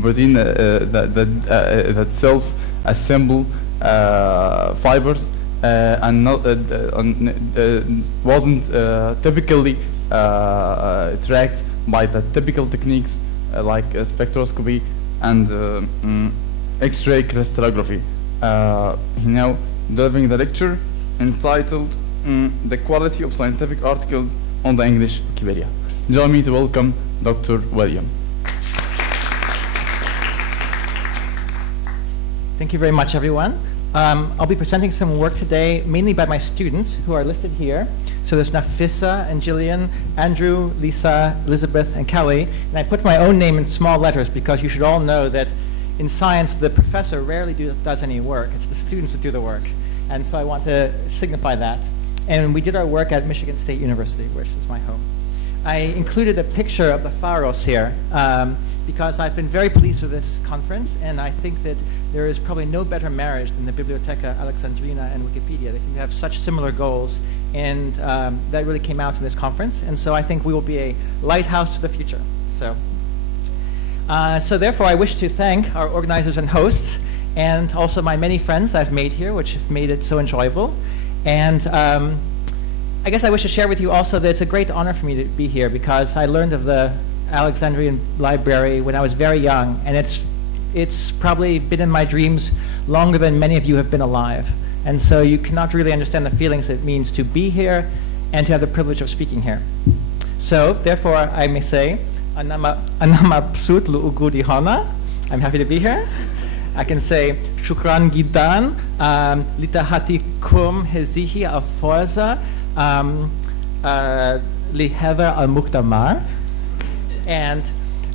protein that self-assemble fibers and wasn't typically tracked by the typical techniques like spectroscopy and X-ray crystallography. He now delivering the lecture entitled The Quality of Scientific Articles on the English Wikipedia. Join me to welcome Dr. William. Thank you very much, everyone. I'll be presenting some work today, mainly by my students, who are listed here. So there's Nafissa and Jillian, Andrew, Lisa, Elizabeth, and Kelly. And I put my own name in small letters because you should all know that in science, the professor rarely does any work. It's the students who do the work. And so I want to signify that. And we did our work at Michigan State University, which is my home. I included a picture of the Pharos here because I've been very pleased with this conference, and I think that there is probably no better marriage than the Bibliotheca Alexandrina and Wikipedia. They seem to have such similar goals, and that really came out in this conference. And so I think we will be a lighthouse to the future. So therefore, I wish to thank our organizers and hosts, and also my many friends that I've made here, which have made it so enjoyable. And I guess I wish to share with you also that it's a great honor for me to be here because I learned of the Alexandrian Library when I was very young, and it's probably been in my dreams longer than many of you have been alive. And so you cannot really understand the feelings it means to be here and to have the privilege of speaking here. So therefore, I may say, Anama psut lu'ugudi hona. I'm happy to be here. I can say, Shukran gidan, litahati kum hezihi al forza, lihever al muktamar, and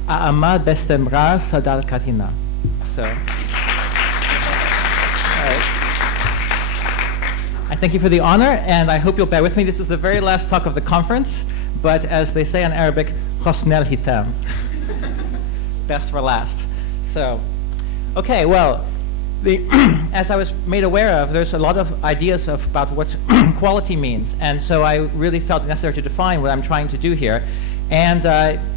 a'amal bestemrar sadal katina. So, I thank you for the honor, and I hope you'll bear with me. This is the very last talk of the conference, but as they say in Arabic, khosnel hitam. Best for last. So, okay, well, as I was made aware of, there's a lot of ideas about what quality means, and so I really felt it necessary to define what I'm trying to do here, and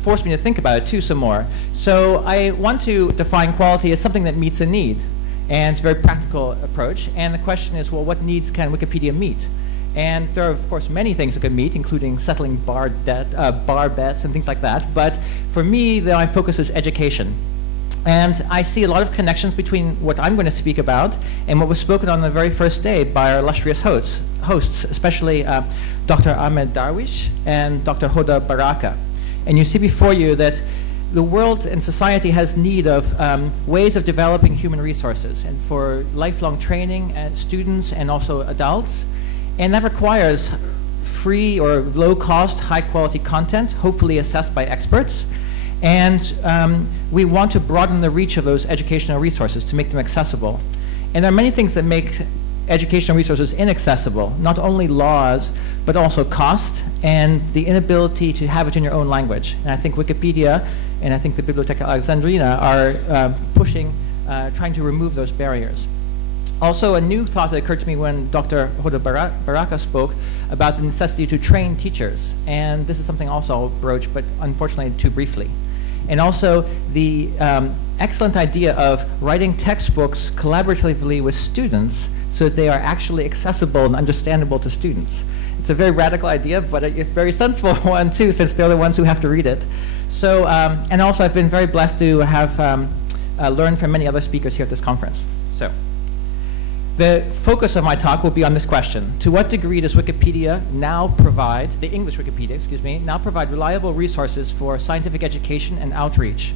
forced me to think about it too some more. So I want to define quality as something that meets a need, and it's a very practical approach, and the question is, well, what needs can Wikipedia meet? And there are, of course, many things it can meet, including settling bar bets and things like that, but for me, my focus is education. And I see a lot of connections between what I'm going to speak about and what was spoken on the very first day by our illustrious hosts, especially Dr. Ahmed Darwish and Dr. Hoda Baraka. And you see before you that the world and society has need of ways of developing human resources and for lifelong training and students and also adults. And that requires free or low-cost, high-quality content, hopefully assessed by experts. And we want to broaden the reach of those educational resources to make them accessible. And there are many things that make educational resources inaccessible, not only laws, but also cost and the inability to have it in your own language. And I think Wikipedia and I think the Bibliotheca Alexandrina are trying to remove those barriers. Also, a new thought that occurred to me when Dr. Hoda Baraka spoke about the necessity to train teachers. And this is something also I'll broach, but unfortunately too briefly. And also the excellent idea of writing textbooks collaboratively with students so that they are actually accessible and understandable to students. It's a very radical idea, but a very sensible one too, since they're the ones who have to read it. So, and also I've been very blessed to have learned from many other speakers here at this conference. So, the focus of my talk will be on this question. To what degree does Wikipedia now provide, the English Wikipedia, excuse me, now provide reliable resources for scientific education and outreach?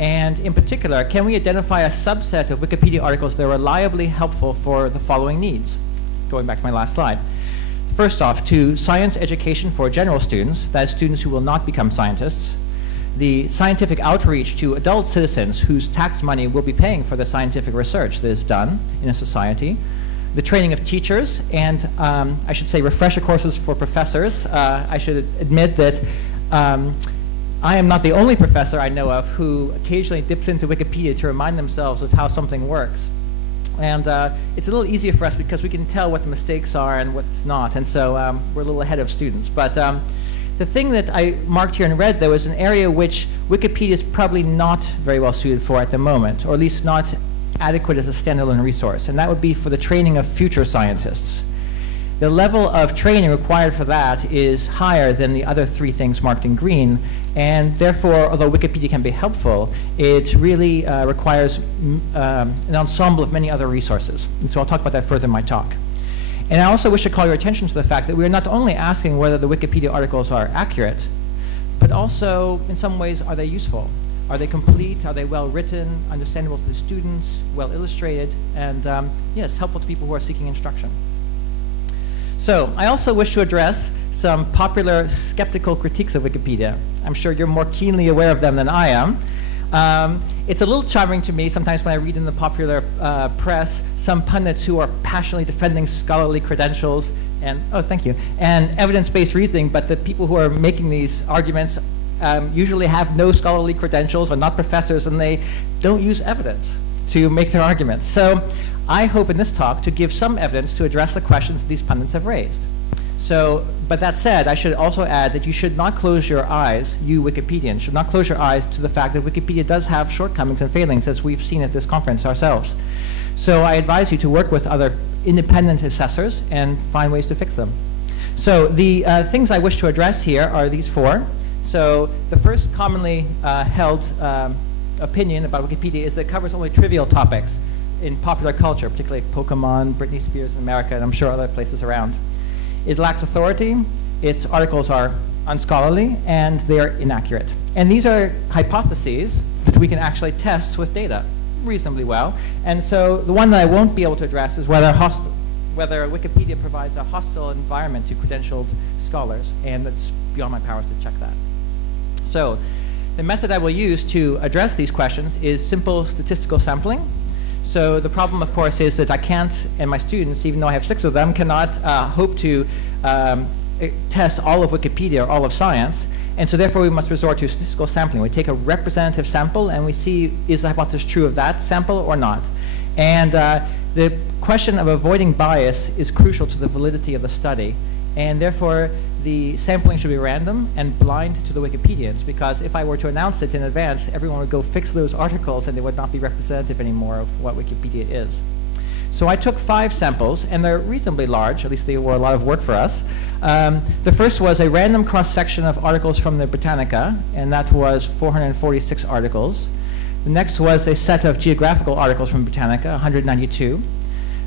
And in particular, can we identify a subset of Wikipedia articles that are reliably helpful for the following needs? Going back to my last slide. First off, to science education for general students, that is students who will not become scientists, the scientific outreach to adult citizens whose tax money will be paying for the scientific research that is done in a society, the training of teachers, and I should say refresher courses for professors. I should admit that I am not the only professor I know of who occasionally dips into Wikipedia to remind themselves of how something works. And it's a little easier for us because we can tell what the mistakes are and what's not, and so we're a little ahead of students. But the thing that I marked here in red, though, is an area which Wikipedia is probably not very well suited for at the moment, or at least not adequate as a standalone resource, and that would be for the training of future scientists. The level of training required for that is higher than the other three things marked in green, and therefore, although Wikipedia can be helpful, it really requires an ensemble of many other resources. And so I'll talk about that further in my talk. And I also wish to call your attention to the fact that we're not only asking whether the Wikipedia articles are accurate, but also, in some ways, are they useful? Are they complete? Are they well written, understandable to the students, well illustrated, and yes, helpful to people who are seeking instruction? So I also wish to address some popular skeptical critiques of Wikipedia. I'm sure you're more keenly aware of them than I am. It's a little charming to me sometimes when I read in the popular press some pundits who are passionately defending scholarly credentials and, oh, thank you, and evidence-based reasoning, but the people who are making these arguments usually have no scholarly credentials, are not professors, and they don't use evidence to make their arguments. So I hope in this talk to give some evidence to address the questions that these pundits have raised. So, but that said, I should also add that you should not close your eyes, you Wikipedians, should not close your eyes to the fact that Wikipedia does have shortcomings and failings, as we've seen at this conference ourselves. So I advise you to work with other independent assessors and find ways to fix them. So the things I wish to address here are these four. So the first commonly held opinion about Wikipedia is that it covers only trivial topics in popular culture, particularly Pokemon, Britney Spears in America, and I'm sure other places around. It lacks authority, its articles are unscholarly, and they are inaccurate. And these are hypotheses that we can actually test with data reasonably well. And so the one that I won't be able to address is whether Wikipedia provides a hostile environment to credentialed scholars, and it's beyond my powers to check that. So the method I will use to address these questions is simple statistical sampling. So the problem, of course, is that I can't, and my students, even though I have 6 of them, cannot hope to test all of Wikipedia or all of science. And so therefore, we must resort to statistical sampling. We take a representative sample, and we see, is the hypothesis true of that sample or not? And the question of avoiding bias is crucial to the validity of the study. And therefore, the sampling should be random and blind to the Wikipedians, because if I were to announce it in advance, everyone would go fix those articles and they would not be representative anymore of what Wikipedia is. So I took 5 samples, and they're reasonably large, at least they were a lot of work for us. The first was a random cross-section of articles from the Britannica, and that was 446 articles. The next was a set of geographical articles from Britannica, 192.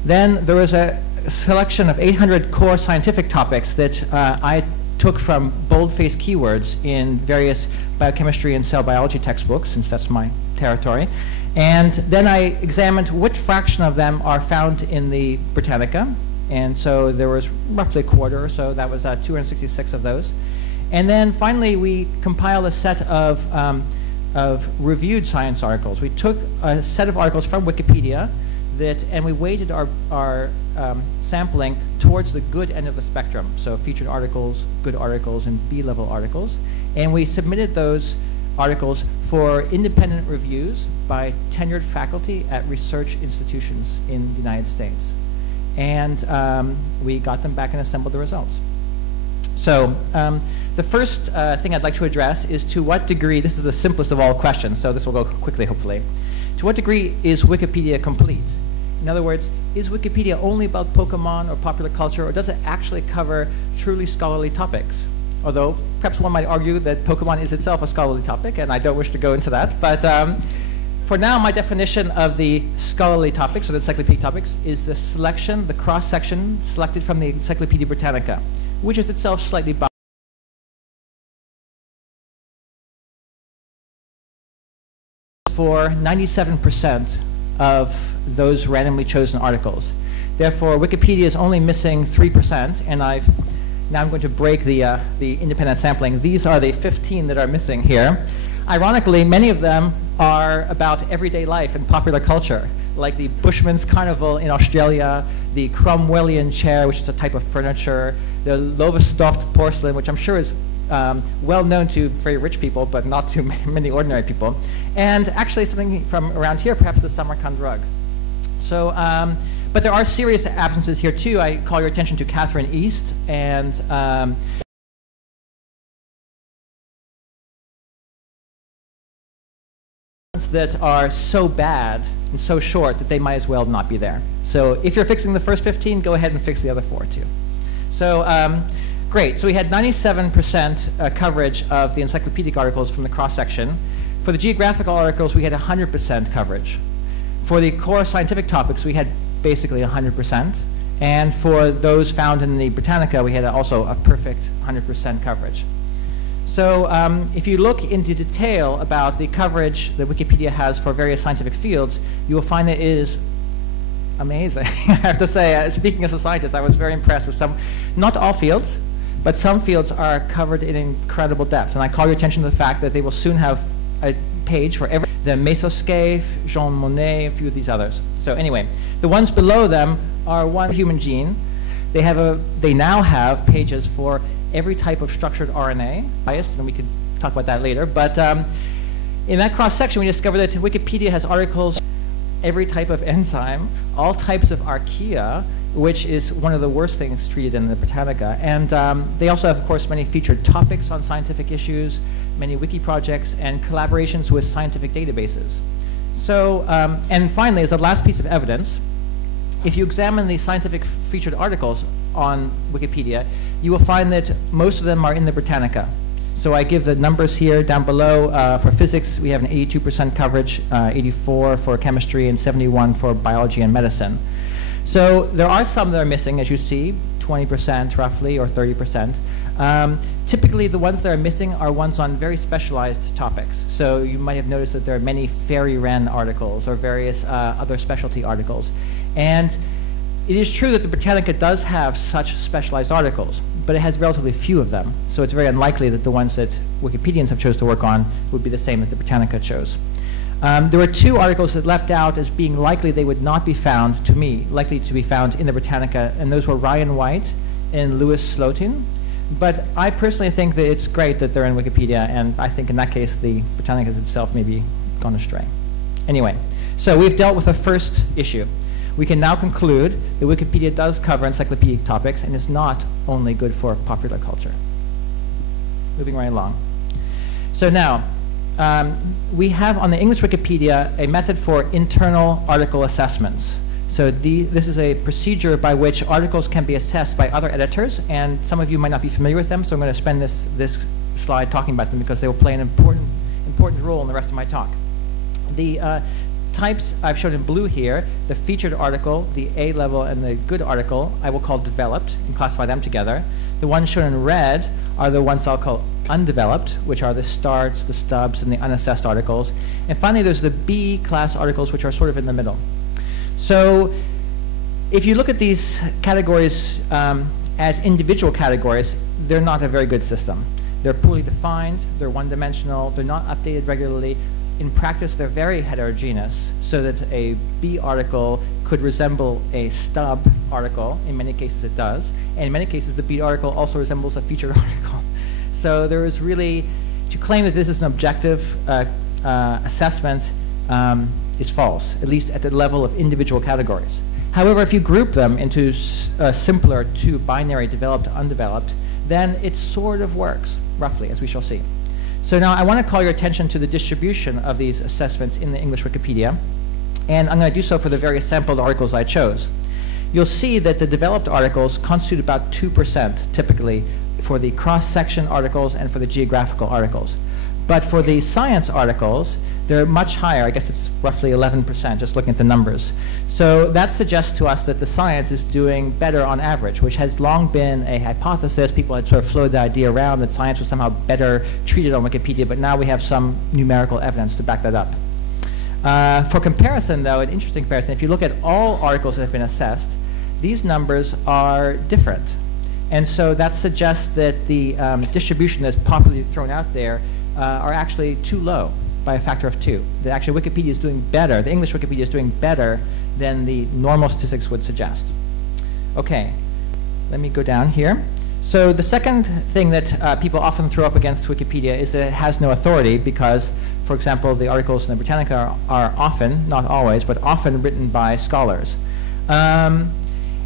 Then there was a selection of 800 core scientific topics that I took from bold-faced keywords in various biochemistry and cell biology textbooks, since that's my territory. And then I examined which fraction of them are found in the Britannica. And so there was roughly a quarter, so that was 266 of those. And then finally, we compiled a set of reviewed science articles. We took a set of articles from Wikipedia and we weighted our sampling towards the good end of the spectrum. So featured articles, good articles, and B-level articles. And we submitted those articles for independent reviews by tenured faculty at research institutions in the United States. And we got them back and assembled the results. So the first thing I'd like to address is to what degree, this is the simplest of all questions, so this will go quickly, hopefully. To what degree is Wikipedia complete? In other words, is Wikipedia only about Pokemon or popular culture, or does it actually cover truly scholarly topics? Although, perhaps one might argue that Pokemon is itself a scholarly topic, and I don't wish to go into that. But for now, my definition of the scholarly topics, or the encyclopedic topics, is the selection, the cross-section selected from the Encyclopedia Britannica, which is itself slightly biased. For 97% of those randomly chosen articles. Therefore, Wikipedia is only missing 3%, and now I'm going to break the independent sampling. These are the 15 that are missing here. Ironically, many of them are about everyday life and popular culture, like the Bushman's Carnival in Australia, the Cromwellian chair, which is a type of furniture, the Lowestoft porcelain, which I'm sure is well known to very rich people, but not to many ordinary people. And actually something from around here, perhaps the Samarkand rug. So, but there are serious absences here too. I call your attention to Catherine East and that are so bad and so short that they might as well not be there. So if you're fixing the first 15, go ahead and fix the other 4 too. So great. So we had 97% coverage of the encyclopedic articles from the cross-section. For the geographical articles, we had 100% coverage. For the core scientific topics, we had basically 100%. And for those found in the Britannica, we had also a perfect 100% coverage. So if you look into detail about the coverage that Wikipedia has for various scientific fields, you will find that it is amazing. I have to say, speaking as a scientist, I was very impressed with some, not all fields, but some fields are covered in incredible depth. And I call your attention to the fact that they will soon have a page for every, the Mesoscaphe, Jean Monnet, a few of these others. So anyway, the ones below them are one human gene. They now have pages for every type of structured RNA, biased, and we could talk about that later. But in that cross-section, we discovered that Wikipedia has articles every type of enzyme, all types of archaea, which is one of the worst things treated in the Britannica. And they also have, of course, many featured topics on scientific issues, many wiki projects, and collaborations with scientific databases. So, and finally, as the last piece of evidence, if you examine the scientific featured articles on Wikipedia, you will find that most of them are in the Britannica. So I give the numbers here down below. For physics, we have an 82% coverage, 84 for chemistry, and 71 for biology and medicine. So there are some that are missing, as you see, 20% roughly, or 30%. Typically, the ones that are missing are ones on very specialized topics. So you might have noticed that there are many fairy wren articles or various other specialty articles. And it is true that the Britannica does have such specialized articles, but it has relatively few of them. So it's very unlikely that the ones that Wikipedians have chosen to work on would be the same that the Britannica chose. There were 2 articles that leapt out as being likely they would not be found, to me, likely to be found in the Britannica, and those were Ryan White and Louis Slotin. But I personally think that it's great that they're in Wikipedia, and I think in that case the Britannica itself may be gone astray. Anyway, so we've dealt with the first issue. We can now conclude that Wikipedia does cover encyclopedic topics and is not only good for popular culture. Moving right along. So now, we have on the English Wikipedia a method for internal article assessments. So this is a procedure by which articles can be assessed by other editors, and some of you might not be familiar with them, so I'm going to spend this slide talking about them because they will play an important role in the rest of my talk. The types I've shown in blue here, the featured article, the A level, and the good article, I will call developed and classify them together. The ones shown in red are the ones I'll call undeveloped, which are the starts, the stubs, and the unassessed articles. And finally, there's the B class articles, which are sort of in the middle. So if you look at these categories as individual categories, they're not a very good system. They're poorly defined, they're one-dimensional, they're not updated regularly. In practice, they're very heterogeneous, so that a B article could resemble a stub article. In many cases, it does. And in many cases, the B article also resembles a featured article. So there is really, to claim that this is an objective assessment is false, at least at the level of individual categories. However, if you group them into simpler 2 binary developed, undeveloped, then it sort of works, roughly, as we shall see. So now I want to call your attention to the distribution of these assessments in the English Wikipedia, and I'm going to do so for the various sampled articles I chose. You'll see that the developed articles constitute about 2% typically for the cross-section articles and for the geographical articles. But for the science articles, they're much higher. I guess it's roughly 11%, just looking at the numbers. So that suggests to us that the science is doing better on average, which has long been a hypothesis. People had sort of floated the idea around that science was somehow better treated on Wikipedia, but now we have some numerical evidence to back that up. For comparison, though, an interesting comparison, if you look at all articles that have been assessed, these numbers are different. And so that suggests that the distribution that's popularly thrown out there are actually too low by a factor of 2. That actually Wikipedia is doing better, the English Wikipedia is doing better than the normal statistics would suggest. Okay, let me go down here. So the second thing that people often throw up against Wikipedia is that it has no authority because, for example, the articles in the Britannica are often, not always, but often written by scholars.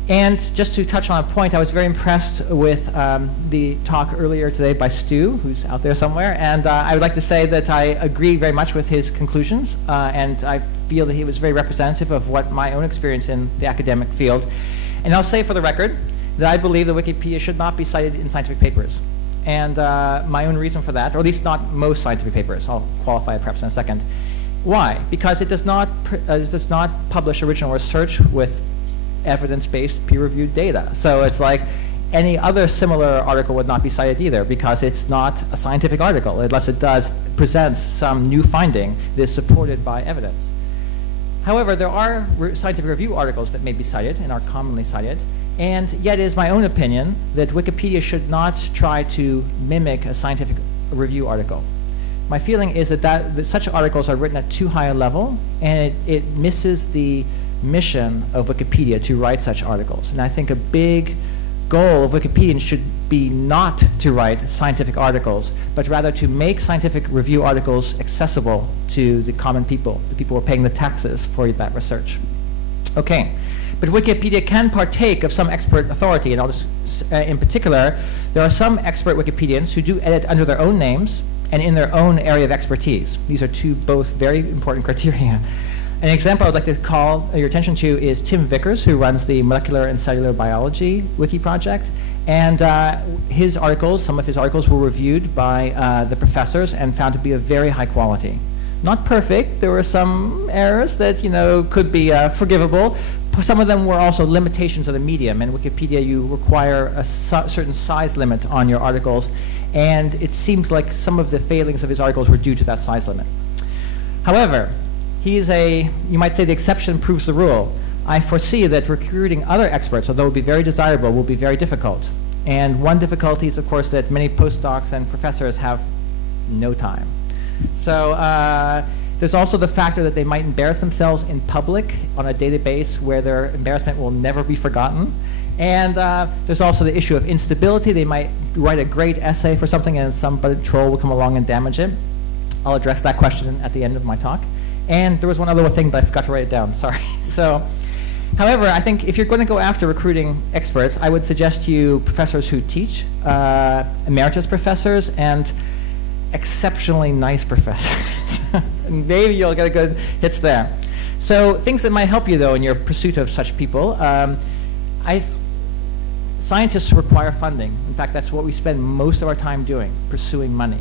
And just to touch on a point, I was very impressed with the talk earlier today by Stu, who's out there somewhere. And I would like to say that I agree very much with his conclusions. And I feel that he was very representative of what my own experience in the academic field. And I'll say for the record that I believe that Wikipedia should not be cited in scientific papers. And my own reason for that, or at least not most scientific papers, I'll qualify it perhaps in a second. Why? Because it does not publish original research with evidence-based peer-reviewed data. So it's like any other similar article would not be cited either, because it's not a scientific article unless it presents some new finding that is supported by evidence. However, there are scientific review articles that may be cited and are commonly cited, and yet it is my own opinion that Wikipedia should not try to mimic a scientific review article. My feeling is that such articles are written at too high a level, and it misses the mission of Wikipedia to write such articles. And I think a big goal of Wikipedia should be not to write scientific articles, but rather to make scientific review articles accessible to the common people, the people who are paying the taxes for that research. Okay, but Wikipedia can partake of some expert authority, and I'll just, in particular, there are some expert Wikipedians who do edit under their own names and in their own area of expertise. These are both very important criteria. An example I'd like to call your attention to is Tim Vickers, who runs the Molecular and Cellular Biology Wiki project. And some of his articles were reviewed by the professors and found to be of very high quality. Not perfect. There were some errors that could be forgivable. Some of them were also limitations of the medium. In Wikipedia, you require a certain size limit on your articles, and it seems like some of the failings of his articles were due to that size limit. However, you might say the exception proves the rule. I foresee that recruiting other experts, although it would be very desirable, will be very difficult. And one difficulty is, of course, that many postdocs and professors have no time. So there's also the factor that they might embarrass themselves in public on a database where their embarrassment will never be forgotten. And there's also the issue of instability. They might write a great essay for something and some troll will come along and damage it. I'll address that question at the end of my talk. And there was one other thing, but I forgot to write it down, sorry. So, however, I think if you're going to go after recruiting experts, I would suggest to you professors who teach, emeritus professors, and exceptionally nice professors. And maybe you'll get a good hits there. So, things that might help you, though, in your pursuit of such people. Scientists require funding. In fact, that's what we spend most of our time doing, pursuing money.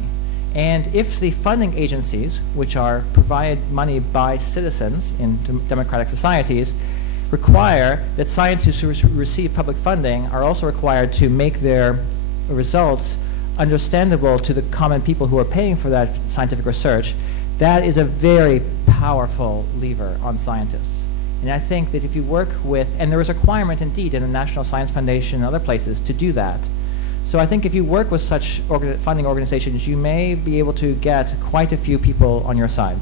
And if the funding agencies, which are provided money by citizens in democratic societies, require that scientists who receive public funding are also required to make their results understandable to the common people who are paying for that scientific research, that is a very powerful lever on scientists. And I think that if you work with, and there is a requirement indeed in the National Science Foundation and other places to do that. So I think if you work with such funding organizations, you may be able to get quite a few people on your side.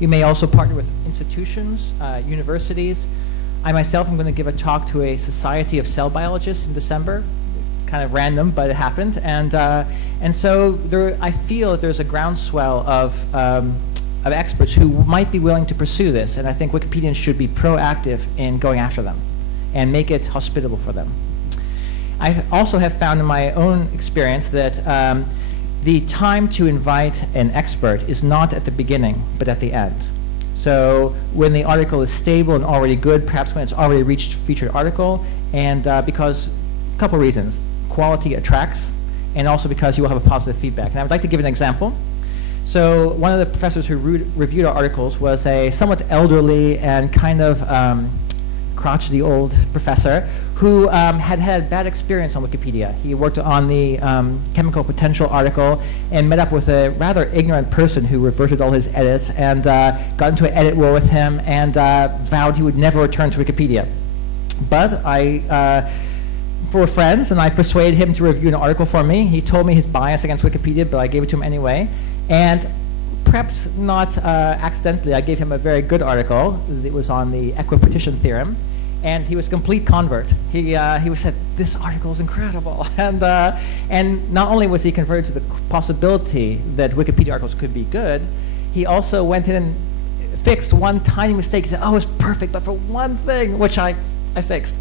You may also partner with institutions, universities. I myself am going to give a talk to a Society of Cell Biologists in December. Kind of random, but it happened. And so I feel that there's a groundswell of experts who might be willing to pursue this. And I think Wikipedians should be proactive in going after them and make it hospitable for them. I also have found in my own experience that the time to invite an expert is not at the beginning, but at the end. So when the article is stable and already good, perhaps when it's already reached featured article, and because a couple reasons. Quality attracts, and also because you will have a positive feedback. And I would like to give an example. So one of the professors who reviewed our articles was a somewhat elderly and kind of crotchety old professor who had bad experience on Wikipedia. He worked on the chemical potential article and met up with a rather ignorant person who reverted all his edits and got into an edit war with him and vowed he would never return to Wikipedia. But we're friends, and I persuaded him to review an article for me. He told me his bias against Wikipedia, but I gave it to him anyway. And perhaps not accidentally, I gave him a very good article. It was on the equipartition theorem. And he was a complete convert. He said, this article is incredible. And not only was he converted to the possibility that Wikipedia articles could be good, he also went in and fixed one tiny mistake. He said, oh, it's perfect, but for one thing, which I I fixed.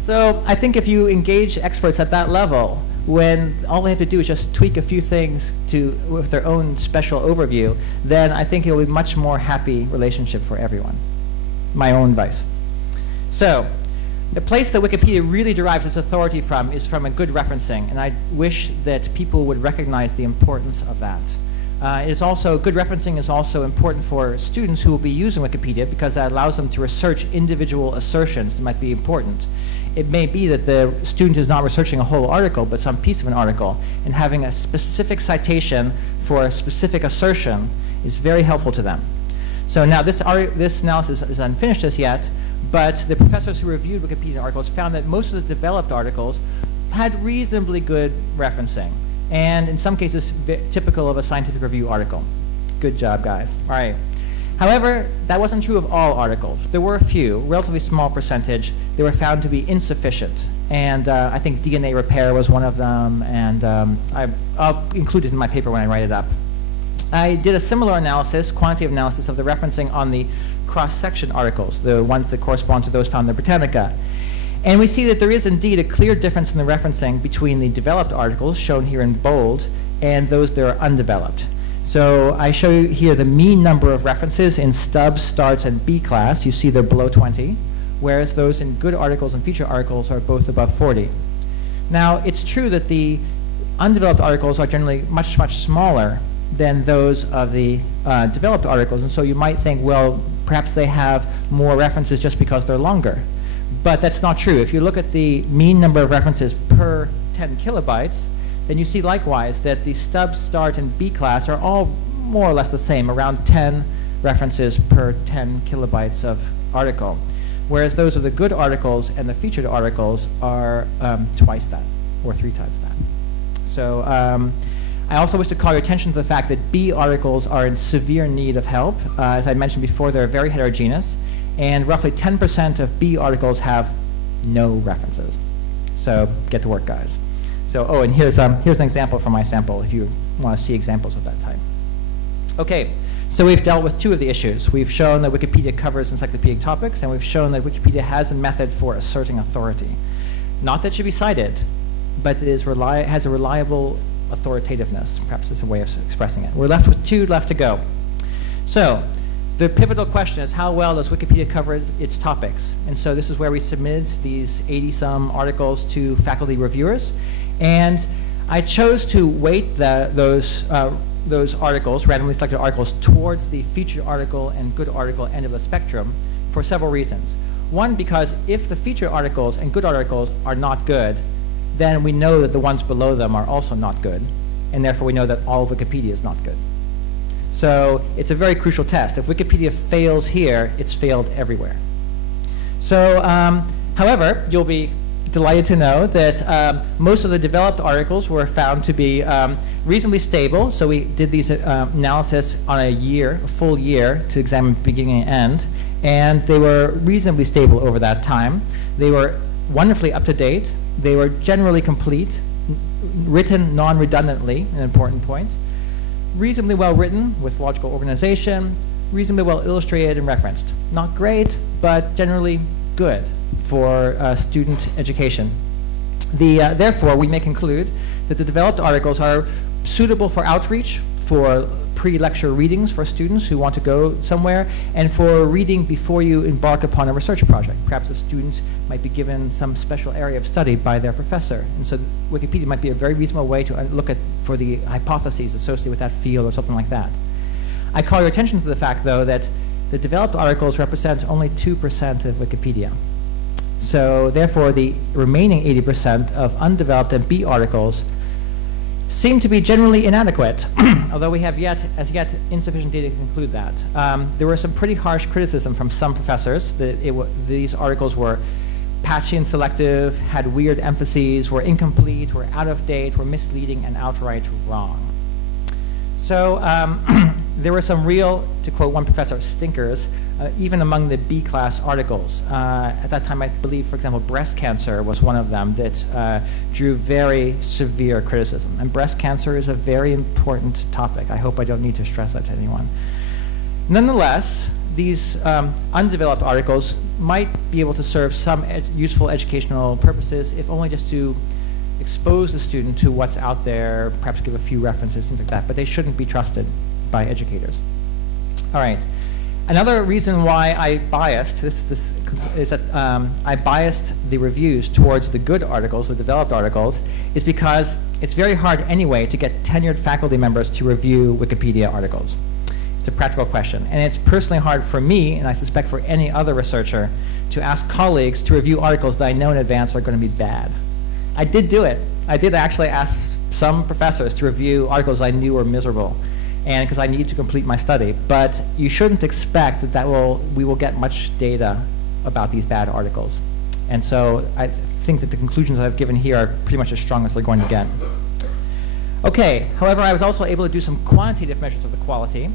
So I think if you engage experts at that level, when all they have to do is just tweak a few things with their own special overview, then I think it will be a much more happy relationship for everyone. My own advice. So the place that Wikipedia really derives its authority from is from a good referencing, and I wish that people would recognize the importance of that. Good referencing is also important for students who will be using Wikipedia because that allows them to research individual assertions that might be important. It may be that the student is not researching a whole article, but some piece of an article, and having a specific citation for a specific assertion is very helpful to them. So now this analysis is unfinished as yet, but the professors who reviewed Wikipedia articles found that most of the developed articles had reasonably good referencing, and in some cases typical of a scientific review article. Good job, guys. All right. However, that wasn't true of all articles. There were a few, relatively small percentage, that were found to be insufficient. And I think DNA repair was one of them, and I'll include it in my paper when I write it up. I did a similar analysis, quantitative analysis, of the referencing on the cross-section articles, the ones that correspond to those found in the Britannica. And we see that there is indeed a clear difference in the referencing between the developed articles, shown here in bold, and those that are undeveloped. So I show you here the mean number of references in stubs, starts, and B class. You see they're below 20, whereas those in good articles and feature articles are both above 40. Now, it's true that the undeveloped articles are generally much, much smaller than those of the developed articles, and so you might think, well, perhaps they have more references just because they're longer. But that's not true. If you look at the mean number of references per 10 kilobytes, then you see likewise that the stub, start, and B class are all more or less the same, around 10 references per 10 kilobytes of article, whereas those of the good articles and the featured articles are twice that, or 3 times that. So I also wish to call your attention to the fact that B articles are in severe need of help. As I mentioned before, they're very heterogeneous, and roughly 10% of B articles have no references. So get to work, guys. So, oh, and here's an example from my sample if you want to see examples of that type. Okay, so we've dealt with 2 of the issues. We've shown that Wikipedia covers encyclopedic topics, and we've shown that Wikipedia has a method for asserting authority. Not that it should be cited, but it has a reliable authoritativeness. Perhaps it's a way of expressing it. We're left with 2 left to go. So the pivotal question is, how well does Wikipedia cover its topics? And so this is where we submitted these 80-some articles to faculty reviewers. And I chose to weight those articles, randomly selected articles, towards the featured article and good article end of the spectrum for several reasons. One, because if the featured articles and good articles are not good, then we know that the ones below them are also not good, and therefore we know that all of Wikipedia is not good. So it's a very crucial test. If Wikipedia fails here, it's failed everywhere. So, however, you'll be delighted to know that most of the developed articles were found to be reasonably stable. So we did these analysis on a full year, to examine beginning and end, and they were reasonably stable over that time. They were wonderfully up to date. They were generally complete, written non-redundantly, an important point, reasonably well written with logical organization, reasonably well illustrated and referenced. Not great, but generally good for student education. Therefore, we may conclude that the developed articles are suitable for outreach, for pre-lecture readings for students who want to go somewhere, and for reading before you embark upon a research project. Perhaps a student might be given some special area of study by their professor, and so Wikipedia might be a very reasonable way to look for the hypotheses associated with that field or something like that. I call your attention to the fact, though, that the developed articles represent only 2% of Wikipedia. So therefore, the remaining 80% of undeveloped and B articles seem to be generally inadequate, although we have as yet insufficient data to conclude that. There were some pretty harsh criticism from some professors that these articles were patchy and selective, had weird emphases, were incomplete, were out of date, were misleading, and outright wrong. So there were some real, to quote one professor, stinkers, even among the B-class articles. At that time, I believe, for example, breast cancer was one of them that drew very severe criticism. And breast cancer is a very important topic. I hope I don't need to stress that to anyone. Nonetheless, these undeveloped articles might be able to serve some useful educational purposes, if only just to expose the student to what's out there, perhaps give a few references, things like that, but they shouldn't be trusted by educators. All right. Another reason why I biased this is that I biased the reviews towards the good articles, the developed articles, is because it's very hard anyway to get tenured faculty members to review Wikipedia articles. It's a practical question. And it's personally hard for me, and I suspect for any other researcher, to ask colleagues to review articles that I know in advance are going to be bad. I did do it. I did actually ask some professors to review articles I knew were miserable, and because I needed to complete my study. But you shouldn't expect that we will get much data about these bad articles. And so I think that the conclusions I've given here are pretty much as strong as they're going to get. Okay, however, I was also able to do some quantitative measures of the quality.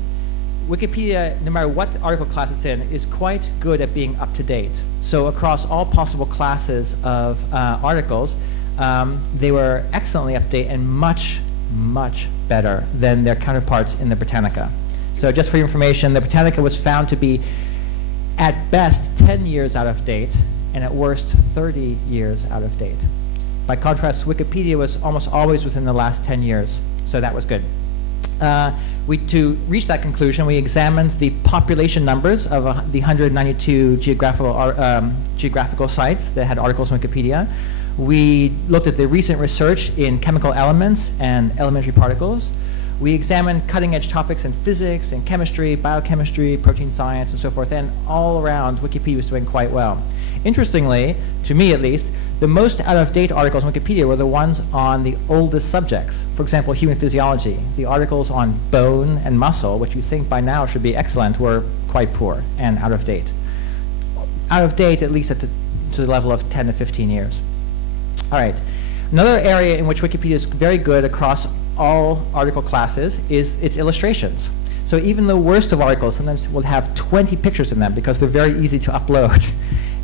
Wikipedia, no matter what article class it's in, is quite good at being up to date. So across all possible classes of articles, they were excellently up to date and much, much better than their counterparts in the Britannica. So just for your information, the Britannica was found to be at best 10 years out of date and at worst 30 years out of date. By contrast, Wikipedia was almost always within the last 10 years, so that was good. To reach that conclusion, we examined the population numbers of the 192 geographical sites that had articles on Wikipedia. We looked at the recent research in chemical elements and elementary particles. We examined cutting-edge topics in physics and chemistry, biochemistry, protein science, and so forth, and all around, Wikipedia was doing quite well. Interestingly, to me at least, the most out-of-date articles on Wikipedia were the ones on the oldest subjects. For example, human physiology. The articles on bone and muscle, which you think by now should be excellent, were quite poor and out of date. Out of date, at least to the level of 10 to 15 years. All right. Another area in which Wikipedia is very good across all article classes is its illustrations. So even the worst of articles sometimes will have 20 pictures in them because they're very easy to upload.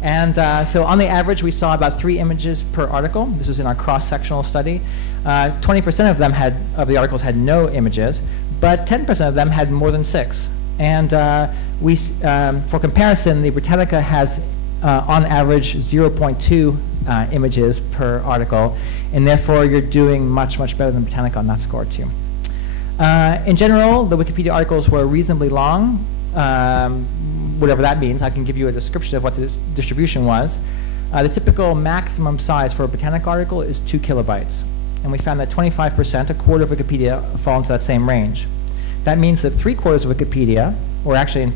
And so on the average, we saw about 3 images per article. This was in our cross-sectional study. 20% of them of the articles had no images, but 10% of them had more than 6. And for comparison, the Britannica has on average 0.2 images per article, and therefore you're doing much, much better than Britannica on that score too. In general, the Wikipedia articles were reasonably long, whatever that means. I can give you a description of what the distribution was. The typical maximum size for a Britannica article is 2 kilobytes, and we found that 25%, a quarter of Wikipedia, fall into that same range. That means that 3/4 of Wikipedia, or actually,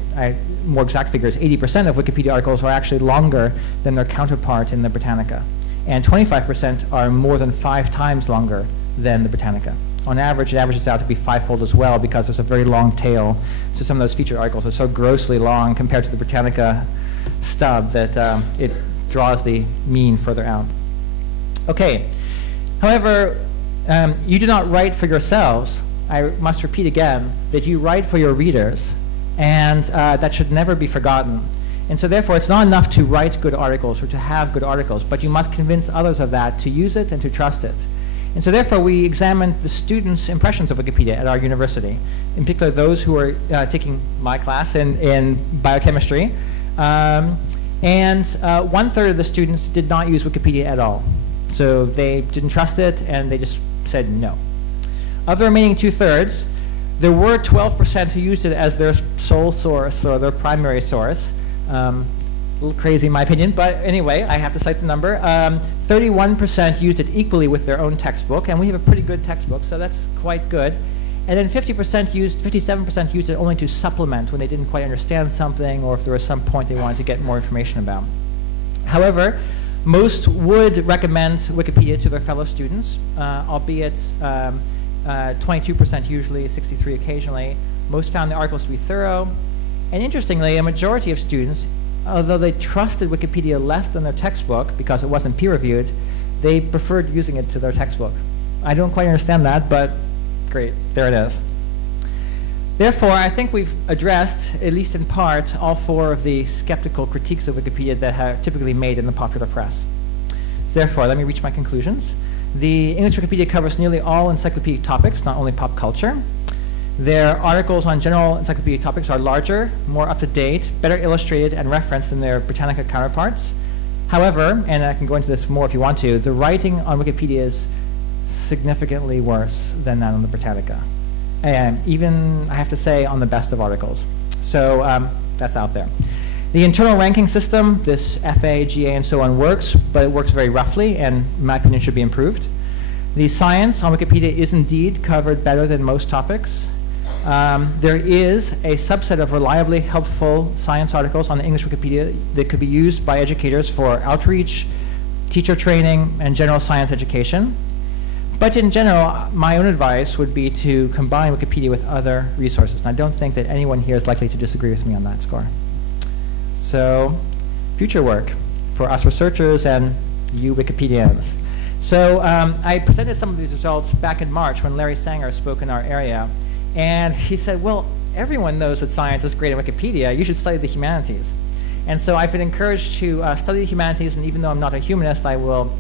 more exact figures, 80% of Wikipedia articles are actually longer than their counterpart in the Britannica. And 25% are more than 5 times longer than the Britannica. On average, it averages out to be 5-fold as well because there's a very long tail. So some of those featured articles are so grossly long compared to the Britannica stub that it draws the mean further out. Okay. However, you do not write for yourselves. I must repeat again that you write for your readers, and that should never be forgotten. And so therefore, it's not enough to write good articles or to have good articles, but you must convince others of that, to use it and to trust it. And so therefore, we examined the students' impressions of Wikipedia at our university, in particular those who were taking my class in biochemistry. And 1/3 of the students did not use Wikipedia at all. So they didn't trust it, and they just said no. Of the remaining 2/3, there were 12% who used it as their sole source or their primary source. A little crazy in my opinion, but anyway, I have to cite the number. 31% used it equally with their own textbook, and we have a pretty good textbook, so that's quite good. And then 57% used it only to supplement when they didn't quite understand something, or if there was some point they wanted to get more information about. However, most would recommend Wikipedia to their fellow students, albeit 22% usually, 63% occasionally. Most found the articles to be thorough. And interestingly, a majority of students, although they trusted Wikipedia less than their textbook because it wasn't peer-reviewed, they preferred using it to their textbook. I don't quite understand that, but great, there it is. Therefore, I think we've addressed, at least in part, all 4 of the skeptical critiques of Wikipedia that are typically made in the popular press. So therefore, let me reach my conclusions. The English Wikipedia covers nearly all encyclopedic topics, not only pop culture. Their articles on general encyclopedic topics are larger, more up-to-date, better illustrated and referenced than their Britannica counterparts. However, and I can go into this more if you want to, the writing on Wikipedia is significantly worse than that on the Britannica. And even, I have to say, on the best of articles. So that's out there. The internal ranking system, this FA, GA, and so on works, but it works very roughly, and in my opinion should be improved. The science on Wikipedia is indeed covered better than most topics. There is a subset of reliably helpful science articles on the English Wikipedia that could be used by educators for outreach, teacher training, and general science education. But in general, my own advice would be to combine Wikipedia with other resources. And I don't think that anyone here is likely to disagree with me on that score. So, future work for us researchers and you Wikipedians. So I presented some of these results back in March when Larry Sanger spoke in our area. And he said, well, everyone knows that science is great in Wikipedia. You should study the humanities. And so I've been encouraged to study the humanities, and even though I'm not a humanist, I will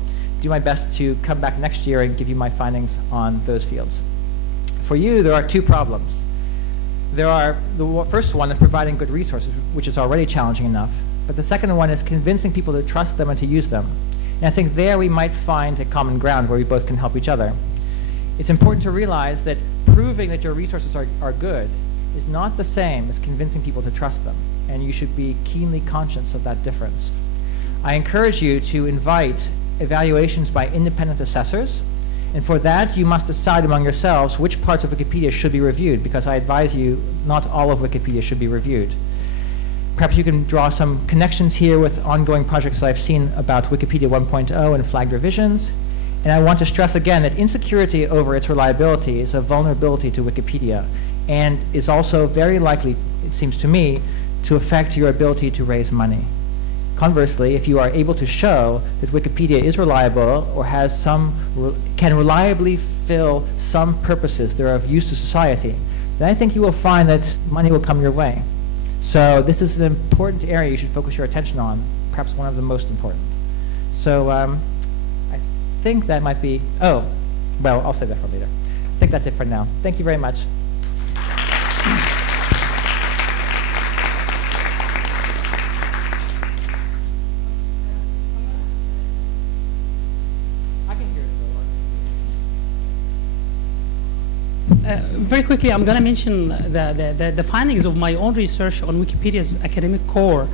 do my best to come back next year and give you my findings on those fields. For you, there are two problems. The first one is providing good resources, which is already challenging enough. But the second one is convincing people to trust them and to use them. And I think there we might find a common ground where we both can help each other. It's important to realize that proving that your resources are good is not the same as convincing people to trust them, and you should be keenly conscious of that difference. I encourage you to invite evaluations by independent assessors, and for that you must decide among yourselves which parts of Wikipedia should be reviewed, because I advise you not all of Wikipedia should be reviewed. Perhaps you can draw some connections here with ongoing projects that I've seen about Wikipedia 1.0 and flagged revisions. And I want to stress again that insecurity over its reliability is a vulnerability to Wikipedia, and is also very likely, it seems to me, to affect your ability to raise money. Conversely, if you are able to show that Wikipedia is reliable or has can reliably fill some purposes that are of use to society, then I think you will find that money will come your way. So this is an important area you should focus your attention on, perhaps one of the most important. So I think that might be, oh, well, I'll save that for later. I think that's it for now. Thank you very much. Very quickly, I'm going to mention the findings of my own research on Wikipedia's academic core,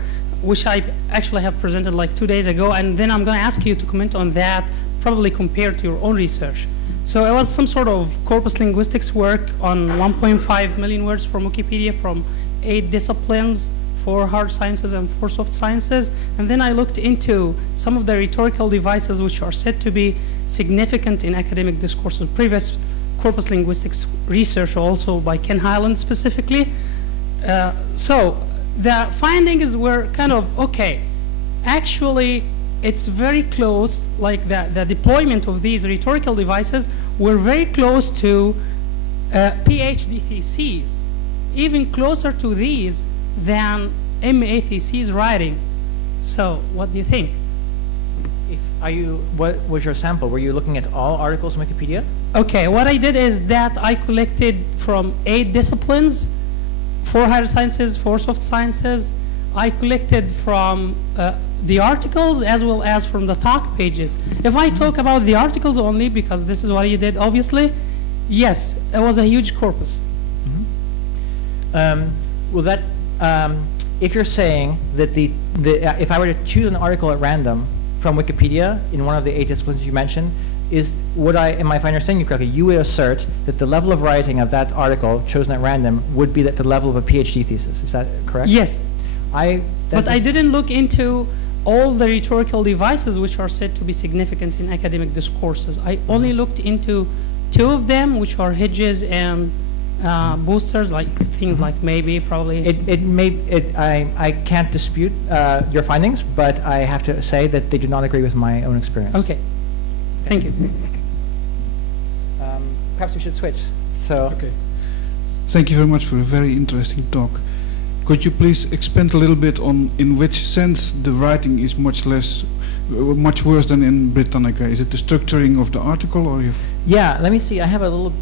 which I actually have presented like 2 days ago, and then I'm going to ask you to comment on that, probably compared to your own research. So it was some sort of corpus linguistics work on 1.5 million words from Wikipedia from 8 disciplines, 4 hard sciences and 4 soft sciences, and then I looked into some of the rhetorical devices which are said to be significant in academic discourses. Previous corpus linguistics research also by Ken Hyland specifically. So the findings were kind of, okay, actually it's very close, like the deployment of these rhetorical devices were very close to PhD theses, even closer to these than MA theses writing. So what do you think? What was your sample? Were you looking at all articles in Wikipedia? Okay, what I did is that I collected from 8 disciplines, 4 hard sciences, 4 soft sciences. I collected from the articles as well as from the talk pages. If I talk about the articles only, because this is what you did, obviously, yes, it was a huge corpus. Well, that if you're saying that if I were to choose an article at random from Wikipedia in one of the 8 disciplines you mentioned, if I understand you correctly, you would assert that the level of writing of that article chosen at random would be at the level of a PhD thesis. Is that correct? Yes. But I didn't look into all the rhetorical devices which are said to be significant in academic discourses. I only looked into 2 of them, which are hedges and boosters, like things like maybe, probably. I can't dispute your findings, but I have to say that they do not agree with my own experience. Okay. Thank you. Perhaps we should switch. So. Okay. Thank you very much for a very interesting talk. Could you please expand a little bit on in which sense the writing is much worse than in Britannica? Is it the structuring of the article, or you? Yeah. Let me see. I have a little.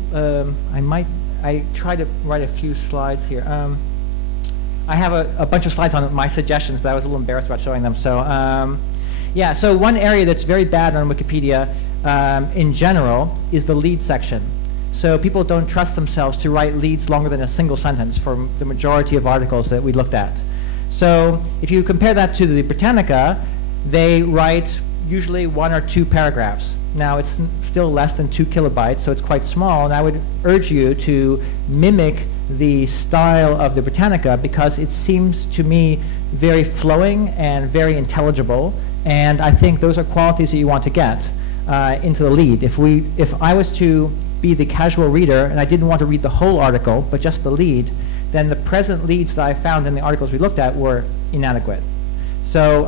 I might. I tried to write a few slides here. I have a bunch of slides on my suggestions, but I was a little embarrassed about showing them. So yeah, so one area that's very bad on Wikipedia in general is the lead section. So people don't trust themselves to write leads longer than a single sentence for the majority of articles that we looked at. So if you compare that to the Britannica, they write usually 1 or 2 paragraphs. Now it's still less than 2 kilobytes, so it's quite small, and I would urge you to mimic the style of the Britannica because it seems to me very flowing and very intelligible, and I think those are qualities that you want to get into the lead. If I was to be the casual reader and I didn't want to read the whole article, but just the lead, then the present leads that I found in the articles we looked at were inadequate. So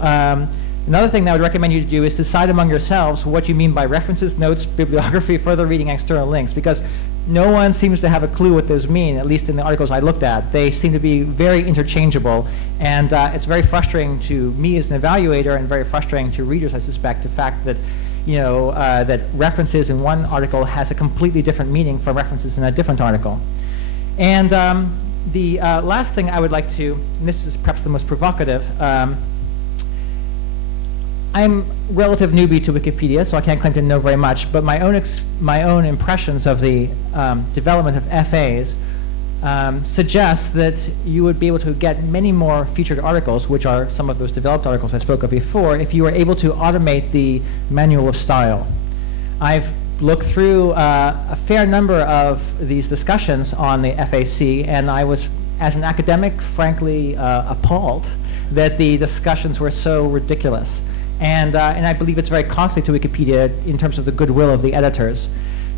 another thing that I would recommend you to do is decide among yourselves what you mean by references, notes, bibliography, further reading, external links, because no one seems to have a clue what those mean, at least in the articles I looked at. They seem to be very interchangeable, and it's very frustrating to me as an evaluator and very frustrating to readers, I suspect, the fact that that references in one article has a completely different meaning from references in a different article. And the last thing I would like to, and this is perhaps the most provocative, I'm relative newbie to Wikipedia, so I can't claim to know very much, but my own impressions of the development of FAs suggest that you would be able to get many more featured articles, which are some of those developed articles I spoke of before, if you were able to automate the manual of style. I've looked through a fair number of these discussions on the FAC, and I was, as an academic, frankly appalled that the discussions were so ridiculous. And I believe it's very costly to Wikipedia in terms of the goodwill of the editors.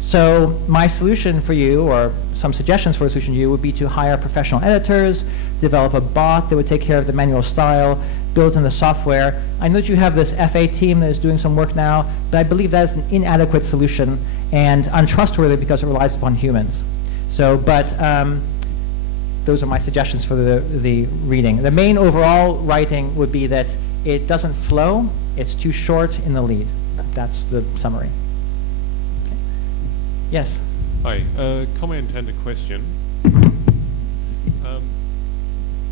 So my solution for you, or some suggestions for a solution to you, would be to hire professional editors, develop a bot that would take care of the manual style, build in the software. I know that you have this FA team that is doing some work now, but I believe that is an inadequate solution and untrustworthy because it relies upon humans. So, but those are my suggestions for the reading. The main overall writing would be that it doesn't flow, it's too short in the lead. That's the summary. Okay. Yes? Hi, comment and a question.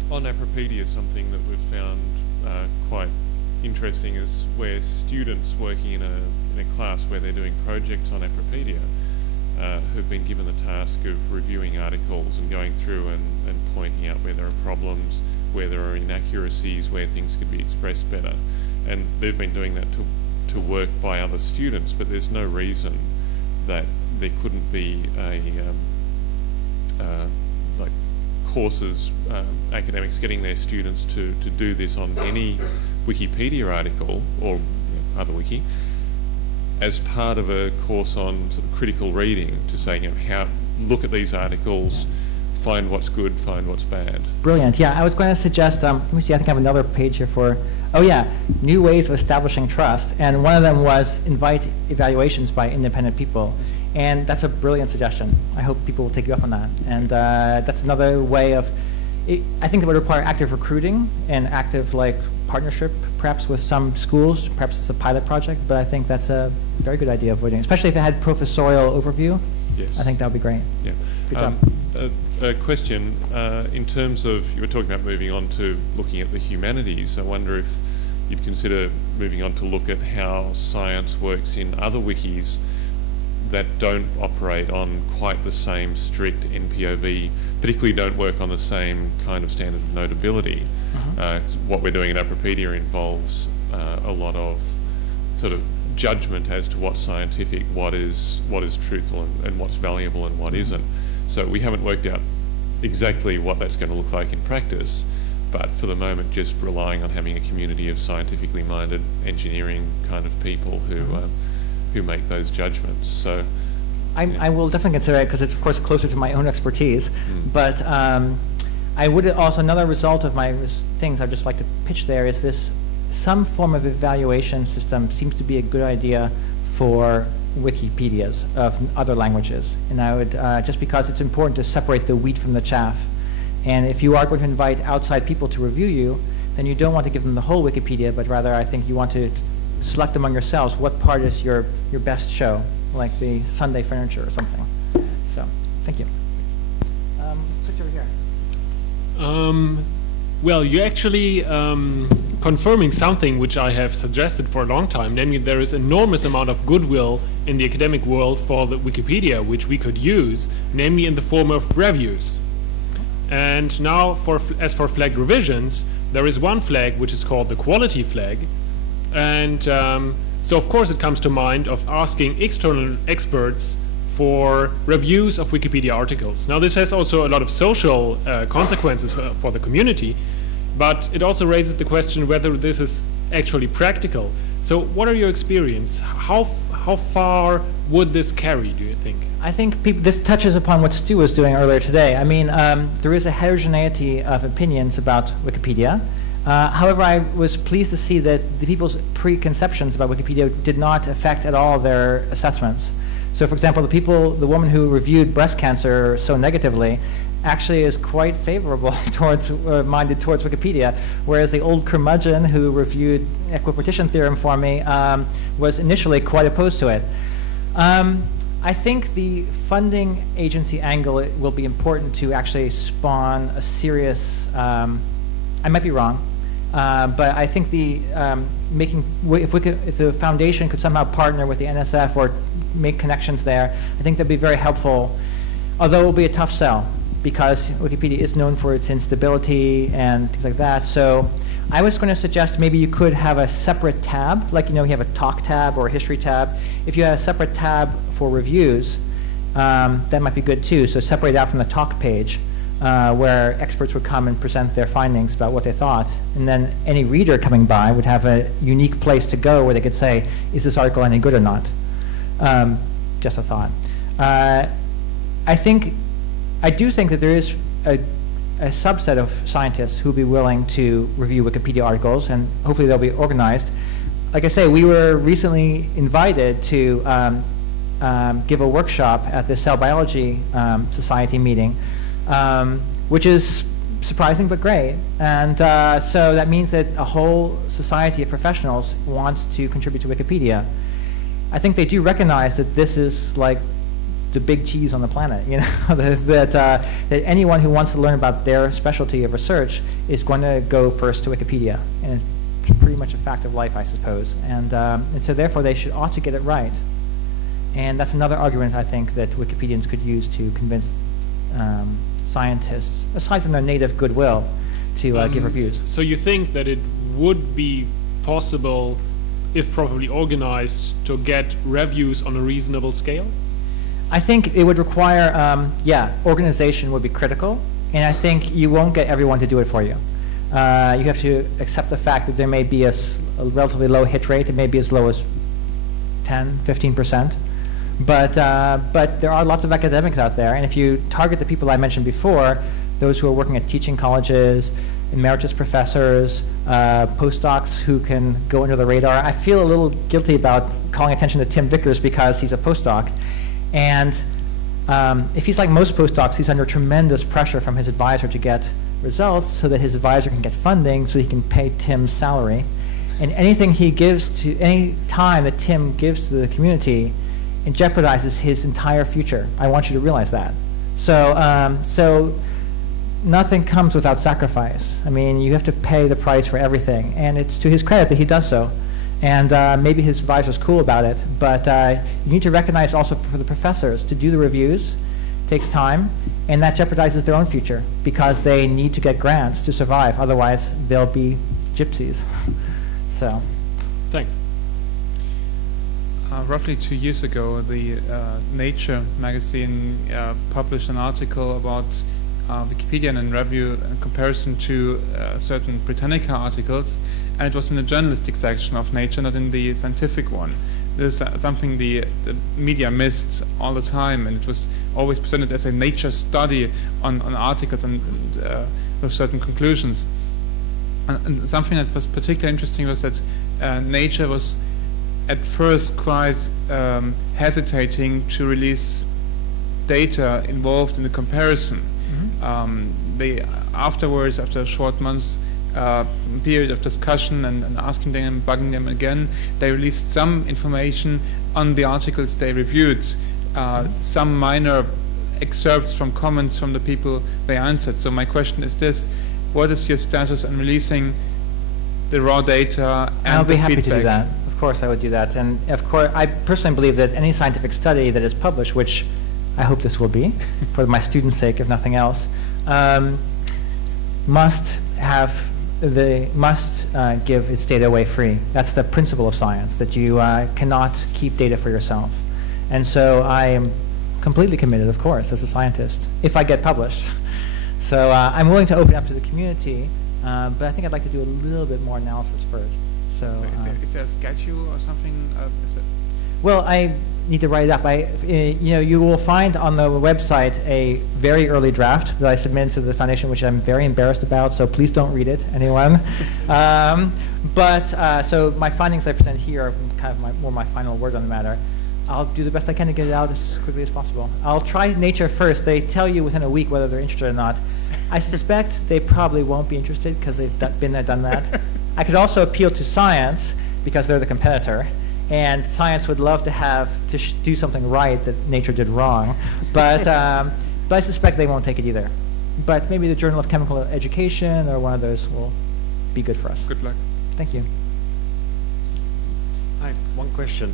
On Appropedia, something that we've found quite interesting is where students working in a class where they're doing projects on Appropedia who've been given the task of reviewing articles and going through and pointing out where there are problems, where there are inaccuracies, where things could be expressed better. And they've been doing that to work by other students, but there's no reason that there couldn't be like courses, academics getting their students to do this on any Wikipedia article or other wiki as part of a course on sort of critical reading, to say, how look at these articles, find what's good, find what's bad. Brilliant. Yeah, I was going to suggest, let me see, I think I have another page here for, oh yeah, new ways of establishing trust. And one of them was invite evaluations by independent people. And that's a brilliant suggestion. I hope people will take you up on that. And that's another way of, I think it would require active recruiting and active partnership, perhaps with some schools. Perhaps it's a pilot project, but I think that's a very good idea of avoiding, especially if it had professorial overview. Yes. I think that would be great. Yeah. Good job. A question, in terms of, you were talking about moving on to looking at the humanities. I wonder if you'd consider moving on to look at how science works in other wikis that don't operate on quite the same strict NPOV, particularly don't work on the same kind of standard of notability. What we're doing at Appropedia involves a lot of sort of judgment as to what's scientific, what is truthful, and what's valuable and what isn't. So we haven't worked out exactly what that's going to look like in practice, but for the moment just relying on having a community of scientifically minded engineering kind of people who make those judgments. So I will definitely consider it because it's of course closer to my own expertise, but I would also, another result of my things I'd just like to pitch there is this, some form of evaluation system seems to be a good idea for Wikipedias of other languages. And I would, just because it's important to separate the wheat from the chaff. And if you are going to invite outside people to review you, then you don't want to give them the whole Wikipedia, but rather I think you want to select among yourselves what part is your best show, like the Sunday furniture or something. So, thank you. Well, you're actually confirming something which I have suggested for a long time, namely there is enormous amount of goodwill in the academic world for the Wikipedia, which we could use, namely in the form of reviews. And now, as for flagged revisions, there is one flag which is called the quality flag, and so of course it comes to mind of asking external experts for reviews of Wikipedia articles. Now this has also a lot of social consequences for the community, but it also raises the question whether this is actually practical. So what are your experience? How far would this carry, do you think? I think this touches upon what Stu was doing earlier today. I mean, there is a heterogeneity of opinions about Wikipedia. However, I was pleased to see that the people's preconceptions about Wikipedia did not affect at all their assessments. So, for example, the woman who reviewed breast cancer so negatively actually is quite favorable minded towards Wikipedia, whereas the old curmudgeon who reviewed equipartition theorem for me was initially quite opposed to it. I think the funding agency angle will be important to actually spawn a serious, I might be wrong, but I think the if the foundation could somehow partner with the NSF or make connections there, I think that'd be very helpful. Although it will be a tough sell because Wikipedia is known for its instability and things like that. So I was going to suggest maybe you could have a separate tab, like you have a talk tab or a history tab. If you had a separate tab for reviews, that might be good too. So separate out from the talk page. Where experts would come and present their findings about what they thought. And then any reader coming by would have a unique place to go where they could say, is this article any good or not? Just a thought. I do think that there is a subset of scientists who will be willing to review Wikipedia articles, and hopefully they'll be organized. Like I say, we were recently invited to give a workshop at the Cell Biology Society meeting, which is surprising but great. And so that means that a whole society of professionals wants to contribute to Wikipedia. I think they do recognize that this is like the big cheese on the planet, that anyone who wants to learn about their specialty of research is going to go first to Wikipedia. And it's pretty much a fact of life, I suppose. And so therefore they ought to get it right. And that's another argument I think that Wikipedians could use to convince scientists, aside from their native goodwill, to give reviews. So you think that it would be possible, if properly organized, to get reviews on a reasonable scale? I think it would require, organization would be critical, and I think you won't get everyone to do it for you. You have to accept the fact that there may be a relatively low hit rate. It may be as low as 10, 15%. But there are lots of academics out there, and if you target the people I mentioned before, those who are working at teaching colleges, emeritus professors, postdocs who can go under the radar. I feel a little guilty about calling attention to Tim Vickers because he's a postdoc. And if he's like most postdocs, he's under tremendous pressure from his advisor to get results so that his advisor can get funding so he can pay Tim's salary. And anything he gives to, any time that Tim gives to the community, it jeopardizes his entire future. I want you to realize that. So nothing comes without sacrifice. I mean, you have to pay the price for everything, and it's to his credit that he does so. And maybe his advisor's cool about it, but you need to recognize also for the professors to do the reviews takes time, and that jeopardizes their own future because they need to get grants to survive. Otherwise, they'll be gypsies. So, thanks. Roughly 2 years ago, the Nature magazine published an article about Wikipedia and review in comparison to certain Britannica articles, and it was in the journalistic section of Nature, not in the scientific one. This is something the media missed all the time, and it was always presented as a Nature study on articles and with certain conclusions. And something that was particularly interesting was that Nature was at first quite hesitating to release data involved in the comparison. They afterwards, after a short months period of discussion and asking them and bugging them again, they released some information on the articles they reviewed, some minor excerpts from comments from the people they answered. So my question is this: what is your status on releasing the raw data and I'll be the happy feedback? to do that. Of course, I would do that. And of course, I personally believe that any scientific study that is published, which I hope this will be, for my students' sake, if nothing else, must give its data away free. That's the principle of science, that you cannot keep data for yourself. And so I am completely committed, of course, as a scientist, if I get published. So I'm willing to open up to the community, but I think I'd like to do a little bit more analysis first. So is there a schedule or something? Well, I need to write it up. You will find on the website a very early draft that I submitted to the foundation, which I'm very embarrassed about. So please don't read it, anyone. So my findings I present here are kind of my final word on the matter. I'll do the best I can to get it out as quickly as possible. I'll try Nature first. They tell you within a week whether they're interested or not. I suspect they probably won't be interested because they've been there, done that. I could also appeal to Science because they're the competitor. And Science would love to have to do something right that Nature did wrong, but I suspect they won't take it either. But maybe the Journal of Chemical Education or one of those will be good for us. Good luck. Thank you. Hi, one question.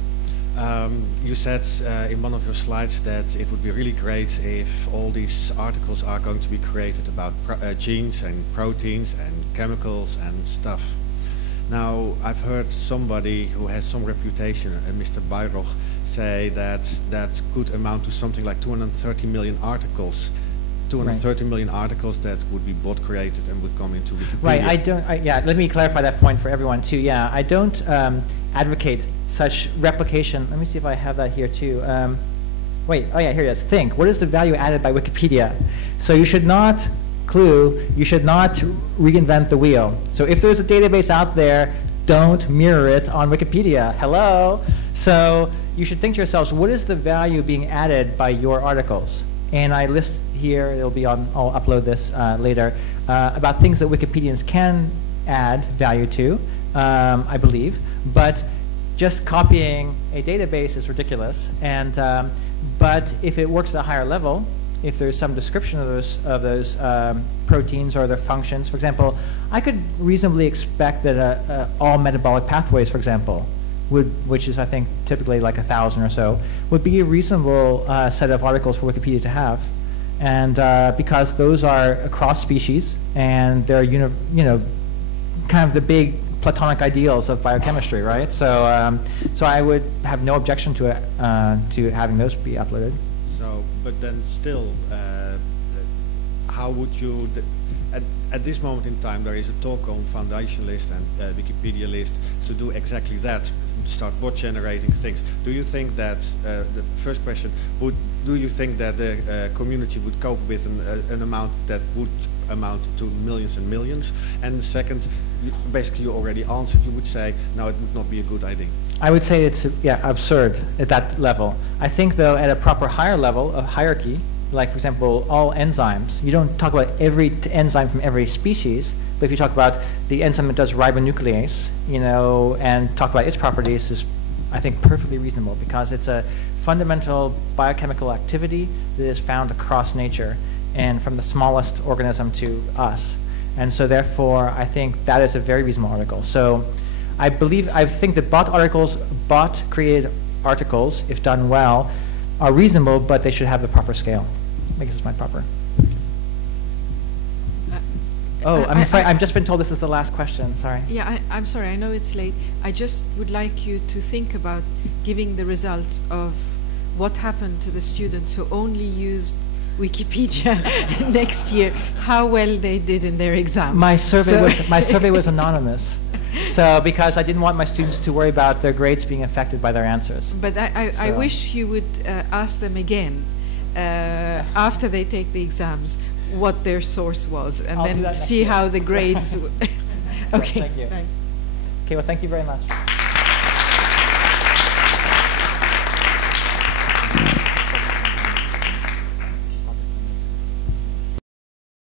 You said in one of your slides that it would be really great if all these articles are going to be created about genes and proteins and chemicals and stuff. Now, I've heard somebody who has some reputation, Mr. Bayroch, say that that could amount to something like 230 million articles. 230 million articles that would be bot created and would come into Wikipedia. Right, yeah, let me clarify that point for everyone too. Yeah, I don't advocate such replication. Let me see if I have that here too. Wait, oh yeah, here it is. Think, what is the value added by Wikipedia? So you should not you should not reinvent the wheel. So if there's a database out there, don't mirror it on Wikipedia. Hello? So you should think to yourselves, what is the value being added by your articles? And I list here, it'll be on, I'll upload this later, about things that Wikipedians can add value to, I believe. But just copying a database is ridiculous. And but if it works at a higher level, if there's some description of those proteins or their functions, for example, I could reasonably expect that all metabolic pathways, for example, which is I think typically like 1,000 or so, would be a reasonable set of articles for Wikipedia to have, and because those are across species and they're kind of the big Platonic ideals of biochemistry, right? So so I would have no objection to having those be uploaded. So, but then still, how would you, at this moment in time, there is a talk on Foundation List and Wikipedia List to do exactly that, start bot generating things. Do you think that, the first question, do you think that the community would cope with an amount that would amount to millions and millions? And the second, basically you already answered, you would say, no, it would not be a good idea. I would say it's absurd at that level. I think though at a proper higher level of hierarchy, like for example all enzymes, you don't talk about every enzyme from every species, but if you talk about the enzyme that does ribonuclease, and talk about its properties is I think perfectly reasonable because it's a fundamental biochemical activity that is found across nature and from the smallest organism to us. And so therefore I think that is a very reasonable article. So I think that bot created articles, if done well, are reasonable, but they should have the proper scale. I guess it's my proper. I've just been told this is the last question, sorry. Yeah, I'm sorry, I know it's late. I just would like you to think about giving the results of what happened to the students who only used Wikipedia next year, how well they did in their exams. My survey was anonymous. So because I didn't want my students to worry about their grades being affected by their answers. But I wish you would ask them again after they take the exams what their source was, and then see how the grades. Okay. Thank you. Thanks. Okay. Well, thank you very much.